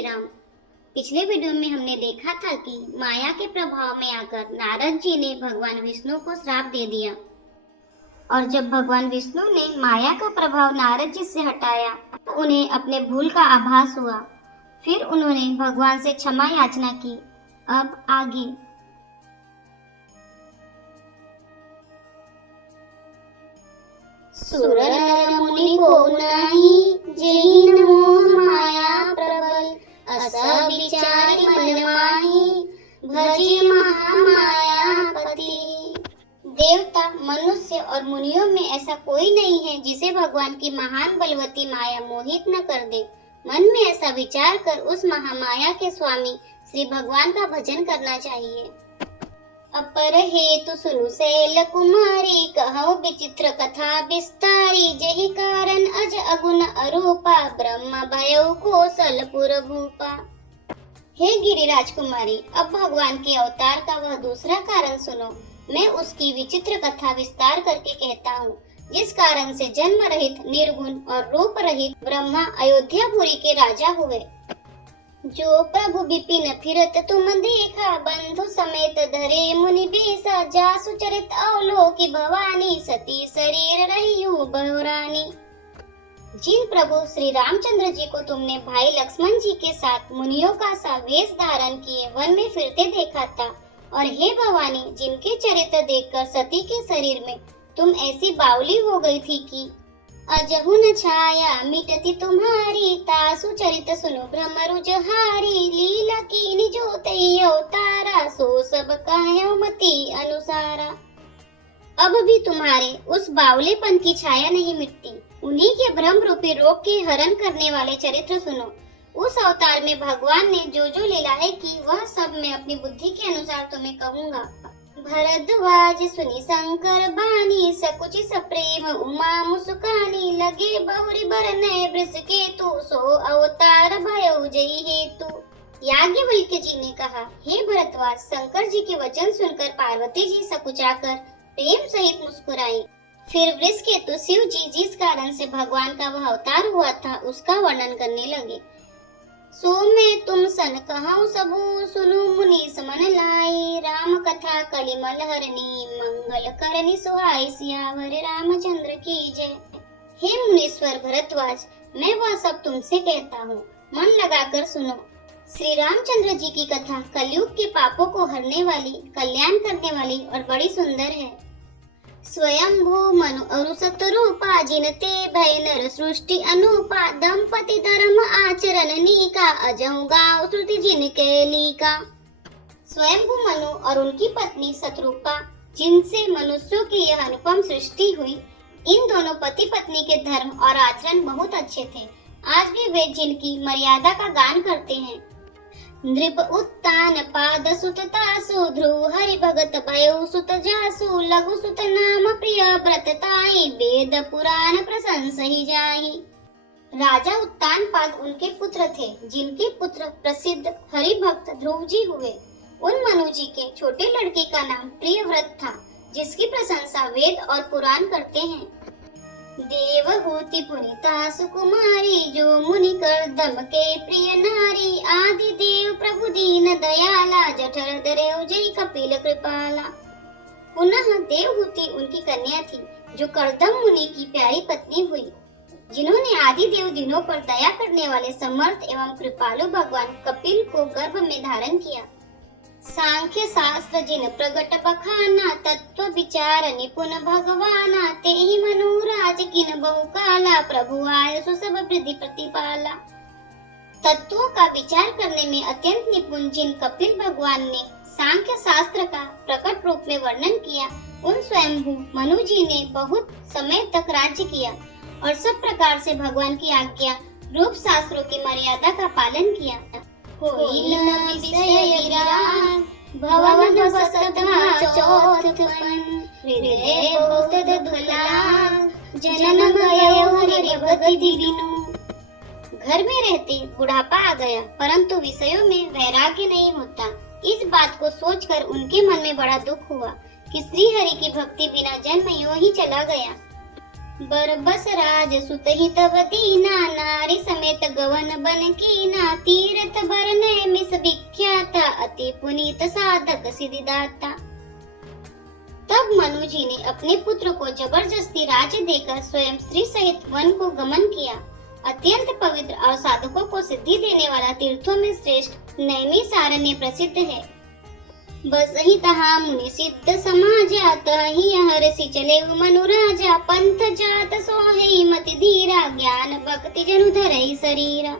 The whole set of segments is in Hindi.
श्री राम। पिछले वीडियो में हमने देखा था कि माया के प्रभाव में आकर नारद जी ने भगवान विष्णु को श्राप दे दिया और जब भगवान विष्णु ने माया का प्रभाव नारद जी से हटाया तो उन्हें अपने भूल का आभास हुआ। फिर उन्होंने भगवान से क्षमा याचना की। अब आगे सुर नर मुनि को नाही जेहि न मोह माया प्रबल अस विचारी मन माही भजे महामायापति। देवता, मनुष्य और मुनियों में ऐसा कोई नहीं है जिसे भगवान की महान बलवती माया मोहित न कर दे। मन में ऐसा विचार कर उस महामाया के स्वामी श्री भगवान का भजन करना चाहिए। अपर हेतु सुनु शैल कुमारी कहो विचित्र कथा विस्तारी जहि कारण अज अगुण अरूपा ब्रह्म भयउ कौशलपुर भूपा। हे गिरिराज कुमारी, अब भगवान के अवतार का वह दूसरा कारण सुनो। मैं उसकी विचित्र कथा विस्तार करके कहता हूँ, जिस कारण से जन्म रहित, निर्गुण और रूप रहित ब्रह्मा अयोध्यापुरी के राजा हुए। जो प्रभु विपिन फिरत तुम देखा बंधु समेत धरे मुनि बेसा जासु चरित अवलोकी भवानी सती शरीर रहियु बहुरानी। जिन प्रभु श्री रामचंद्र जी को तुमने भाई लक्ष्मण जी के साथ मुनियों का सा वेश धारण किए वन में फिरते देखा था, और हे भवानी, जिनके चरित्र देखकर सती के शरीर में तुम ऐसी बावली हो गई थी कि अजहु न छाया मिटती तुम्हारी तासु चरित सुनो भ्रमरु जहारी लीला की निजोतई अवतारा सो सब कहयो मति अनुसारा। अब भी तुम्हारे उस बावलेपन की छाया नहीं मिटती। उन्हीं के भ्रम रूपी रोग के हरण करने वाले चरित्र सुनो। उस अवतार में भगवान ने जो जो लीलाएं की वह सब मैं अपनी बुद्धि के अनुसार तुम्हें कहूँगा। भरद्वाज सुनि शंकर बानी सकुचि सप्रेम उमा मुस्कानी लगे बहुरी बरनय वृष केतु सो अवतार भयउ जई हेतु। याज्ञवल्क्य जी ने कहा, हे भरद्वाज, शंकर जी के वचन सुनकर पार्वती जी सकुचाकर प्रेम सहित मुस्कुराई। फिर वृष केतु शिव जी जिस कारण से भगवान का वह अवतार हुआ था उसका वर्णन करने लगे। सो मैं तुम सन कहूँ सबू सुनु मुनि समन लाई राम कथा कलिमल हरनी मंगल करनी सुहाई सियावर रामचंद्र की जय। हे मुनीश्वर भरद्वाज, मैं वह सब तुमसे कहता हूँ, मन लगाकर सुनो। श्री रामचंद्र जी की कथा कलयुग के पापों को हरने वाली, कल्याण करने वाली और बड़ी सुंदर है। स्वयंभू मनु अरु सतरूपा जिनते भय नर सृष्टि अनुपा दंपति धर्म आचरण नीका अजहु गाँव श्रुति जिनके लीका। स्वयंभू मनु और उनकी पत्नी शतरूपा, जिनसे मनुष्यों की यह अनुपम सृष्टि हुई, इन दोनों पति पत्नी के धर्म और आचरण बहुत अच्छे थे। आज भी वे जिनकी मर्यादा का गान करते हैं। नृप उत्तान पाद सुत तासु ध्रुव हरि भगत भयउ सुत जासु लघु सुत नाम प्रिय व्रत ताई वेद पुराण प्रशंस ही जाहि। राजा उत्तान पाद उनके पुत्र थे, जिनके पुत्र प्रसिद्ध हरि भक्त ध्रुव जी हुए। उन मनु जी के छोटे लड़के का नाम प्रियव्रत था, जिसकी प्रशंसा वेद और पुराण करते हैं। देवहूति पुनीता सुकुमारी जो मुनि कर दम के प्रिय नारी आदि देव प्रभु दीन दयाला जठर दरेव जय कपिल कृपाला। पुनः देवहूति उनकी कन्या थी, जो करदम मुनि की प्यारी पत्नी हुई, जिन्होंने आदि देव दिनों पर दया करने वाले समर्थ एवं कृपालु भगवान कपिल को गर्भ में धारण किया। सांख्य शास्त्र जिन प्रगट बखाना तत्व विचार निपुण भगवाना तेहि मनुराज किन बहु काला प्रभु आय सो सब वृद्धि प्रतिपाला। तत्वों का विचार करने में अत्यंत निपुण जिन कपिल भगवान ने सांख्य शास्त्र का प्रकट रूप में वर्णन किया, उन स्वयंभू मनु जी ने बहुत समय तक राज्य किया और सब प्रकार से भगवान की आज्ञा रूप शास्त्रों की मर्यादा का पालन किया। कोई न विषय विराग भवन बसधा चौथपन हृदय बहुत दुला जनन गयो हरि भक्ति बिनु। घर में रहते बुढ़ापा आ गया, परंतु विषयों में वैराग्य नहीं होता। इस बात को सोचकर उनके मन में बड़ा दुख हुआ कि श्री हरि की भक्ति बिना जन्म यूं ही चला गया। बरबस राज सुत ही तब दीना, नारी समेत गवन बन कीना, तीर्थ बरनय मिस विख्याता, अति पुनीत साधक सिद्धिदाता। तब मनु जी ने अपने पुत्र को जबरदस्ती राज्य देकर स्वयं स्त्री सहित वन को गमन किया। अत्यंत पवित्र और साधकों को सिद्धि देने वाला तीर्थों में श्रेष्ठ नैमिषारण्य प्रसिद्ध है। बस ही तहा मुनि सिद्ध समाजा, तहि हरसि चले मनु राजा, पंथ जात सोहि मति धीरा, ज्ञान भक्ति जनु धरहि शरीरा।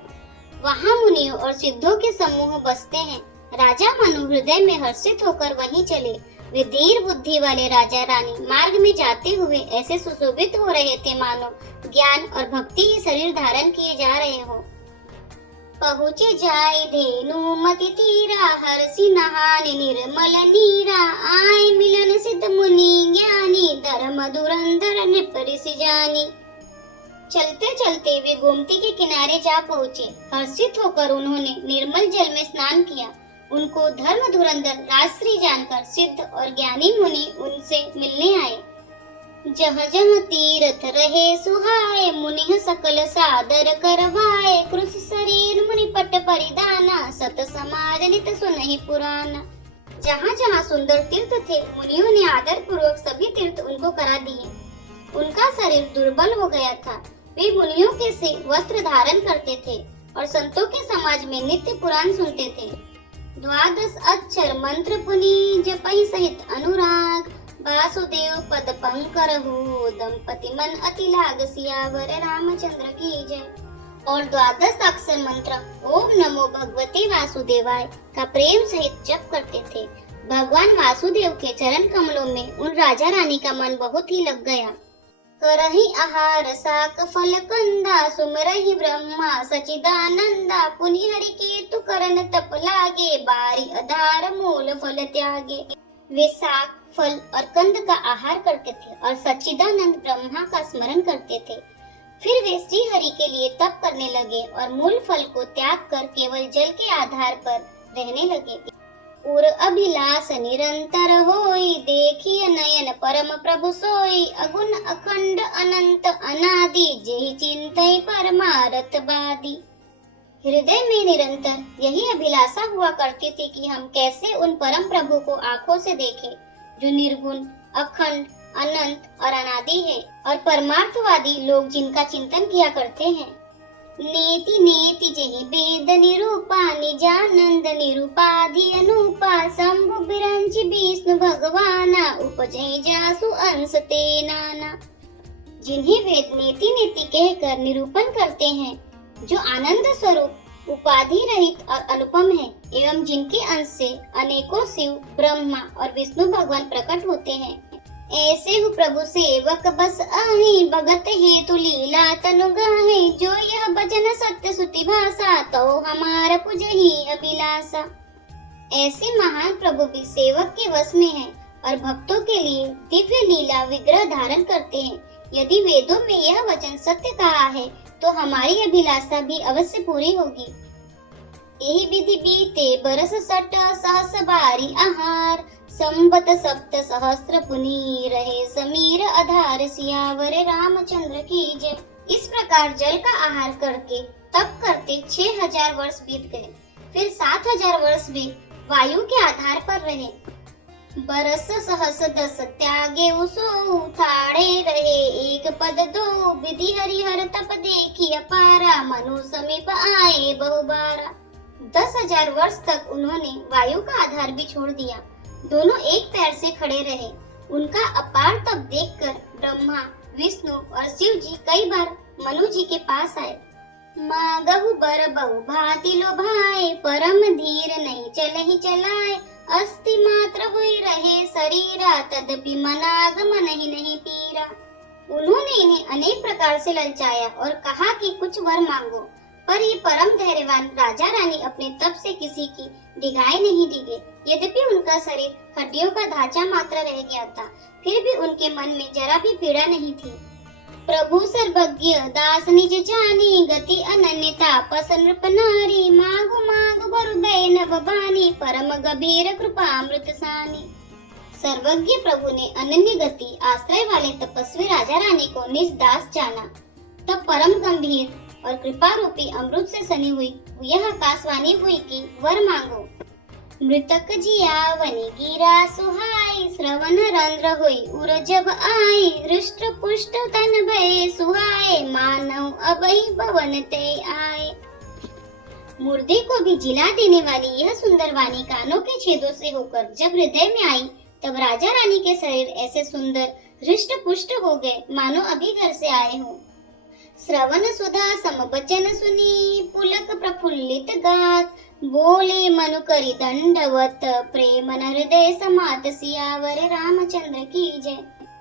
वहाँ मुनियों और सिद्धों के समूह बसते हैं। राजा मनु हृदय में हर्षित होकर वहीं चले। वे धीर बुद्धि वाले राजा रानी मार्ग में जाते हुए ऐसे सुशोभित हो रहे थे मानो ज्ञान और भक्ति ही शरीर धारण किए जा रहे हो। पहुँचे जाय धेनु मति तीरा, हर्षि नहाने निर्मल नीरा, आए मिलन सिद्ध मुनि ज्ञानी, धर्म धुरंधर नृप ऋषि जानी। चलते चलते वे गोमती के किनारे जा पहुँचे। हर्षित होकर उन्होंने निर्मल जल में स्नान किया। उनको धर्म धुरंधर राजश्री जानकर सिद्ध और ज्ञानी मुनि उनसे मिलने आए। जहाँ जहाँ तीर्थ रहे सुहाए, मुनि सकल सादर करवाए, कृष शरीर मुनि पट परिधाना, सत समाज नित सुनहि पुराना। जहाँ जहाँ सुंदर तीर्थ थे, मुनियों ने आदर पूर्वक सभी तीर्थ उनको करा दिए। उनका शरीर दुर्बल हो गया था। वे मुनियों के से वस्त्र धारण करते थे और संतों के समाज में नित्य पुराण सुनते थे। 12 अक्षर मंत्र पुनि जपहि सहित अनुराग, वासुदेव पद पंकरहु, दंपति मन अति लाग, सियावर रामचंद्र की जय। और 12 अक्षर मंत्र ओम नमो भगवते वासुदेवाय का प्रेम सहित जप करते थे। भगवान वासुदेव के चरण कमलों में उन राजा रानी का मन बहुत ही लग गया। करहि आहार साक फल कंदा, सुमरहि ब्रह्मा सचिदानंदा, पुनि हरि के तु करन तप लागे, बारी आधार मूल फल त्यागे। वे साक फल और कंद का आहार करते थे और सच्चिदानंद ब्रह्मा का स्मरण करते थे। फिर वे श्री हरि के लिए तप करने लगे और मूल फल को त्याग कर केवल जल के आधार पर रहने लगे। उर अभिलाष निरंतर होई, देखिए नयन परम प्रभु सोई, अगुण अखंड अनंत अनादि, जेहि चिंतय परमारथ बादी। हृदय में निरंतर यही अभिलाषा हुआ करती थी कि हम कैसे उन परम प्रभु को आंखों से देखें, जो निर्गुण, अखंड, अनंत और अनादि है और परमार्थवादी लोग जिनका चिंतन किया करते हैं। नीति नेति जेहि वेद निरूपा, निजानंद निरूपाधि अनुपा, शंभु बिरंचि विष्णु भगवाना, उपजहि जासु अंश ते नाना। जिन्हें वेद नीति नीति कहकर निरूपण करते हैं, जो आनंद स्वरूप, उपाधि रहित और अनुपम है, एवं जिनके अंश से अनेकों शिव, ब्रह्मा और विष्णु भगवान प्रकट होते हैं। ऐसे हु प्रभु सेवक बस आहि, भगत हेतु लीला तनु गाहे, जो यह भजन सत्य सुति भाषा, तो हमारा पुजहि अभिलाषा। ऐसे महान प्रभु भी सेवक के वश में हैं और भक्तों के लिए दिव्य लीला विग्रह धारण करते हैं। यदि वेदों में यह वचन सत्य कहा है, तो हमारी अभिलाषा भी अवश्य पूरी होगी। यही विधि बीते बरस 60 सहस बारी आहार, संबत 7 सहस्त्र पुनि रहे समीर आधार, सियावर रामचंद्र की जय। इस प्रकार जल का आहार करके तप करते 6000 वर्ष बीत गए। फिर 7000 वर्ष वे वायु के आधार पर रहे। बरस सहस 10 त्यागे उसो, थाड़े रहे एक पद 2, विधि हरिहर तप देखी अपारा, मनु समीप आए बहुबारा। 10,000 वर्ष तक उन्होंने वायु का आधार भी छोड़ दिया। दोनों एक पैर से खड़े रहे। उनका अपार तप देखकर ब्रह्मा, विष्णु और शिव जी कई बार मनु जी के पास आए। मागहु बर बहु भांति लोभाए, परम धीर नहीं चलहि चलाए, अस्थि मात्र हुई रहे शरीरा, तदपि मनाग मनहि नहीं पीरा। उन्होंने इन्हें अनेक प्रकार से ललचाया और कहा कि कुछ वर मांगो, पर ये परम धैर्यवान राजा रानी अपने तप से किसी की डिगाई नहीं डिगे। यद्यपि उनका शरीर हड्डियों का ढांचा मात्र रह गया था, फिर भी उनके मन में जरा भी पीड़ा नहीं थी। प्रभु सर्वज्ञ दास निज जानी, गति अनन्यता पसन नृप नारी, मागु मागु बरु नभ बानी, परम गंभीर कृपा अमृत सानी। सर्वज्ञ प्रभु ने अनन्य गति आश्रय वाले तपस्वी राजा रानी को निज दास जाना। तब परम गंभीर और कृपा रूपी अमृत से सनी हुई यह आकाशवाणी हुई कि वर मांगो। मृतक जिया वनि गिरा सुहाई, श्रवण रंध्र हुई उर जब आई, हृष्ट पुष्ट तन भय सुहाए, मानव अबहि भवन ते आए। मुर्दे को भी जिला देने वाली यह सुंदर वाणी कानों के छेदों से होकर जब हृदय में आई, तब राजा रानी के शरीर ऐसे सुंदर हृष्ट पुष्ट हो गए मानो अभी घर से आए हो। श्रवण सुधा सम बचन सुनी, पुलक प्रफुल्लित गात, बोले मनु करी दंडवत, प्रेम हृदय समात, सियावर रामचंद्र की जय।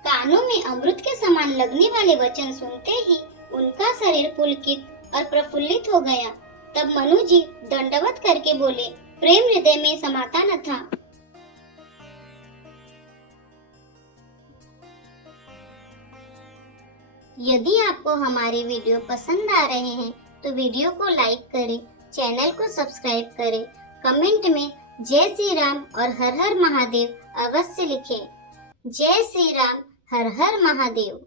कानों में अमृत के समान लगने वाले वचन सुनते ही उनका शरीर पुलकित और प्रफुल्लित हो गया। तब मनु जी दंडवत करके बोले, प्रेम हृदय में समाता न था। यदि आपको हमारे वीडियो पसंद आ रहे हैं तो वीडियो को लाइक करें, चैनल को सब्सक्राइब करें, कमेंट में जय श्री राम और हर हर महादेव अवश्य लिखें। जय श्री राम, हर हर महादेव।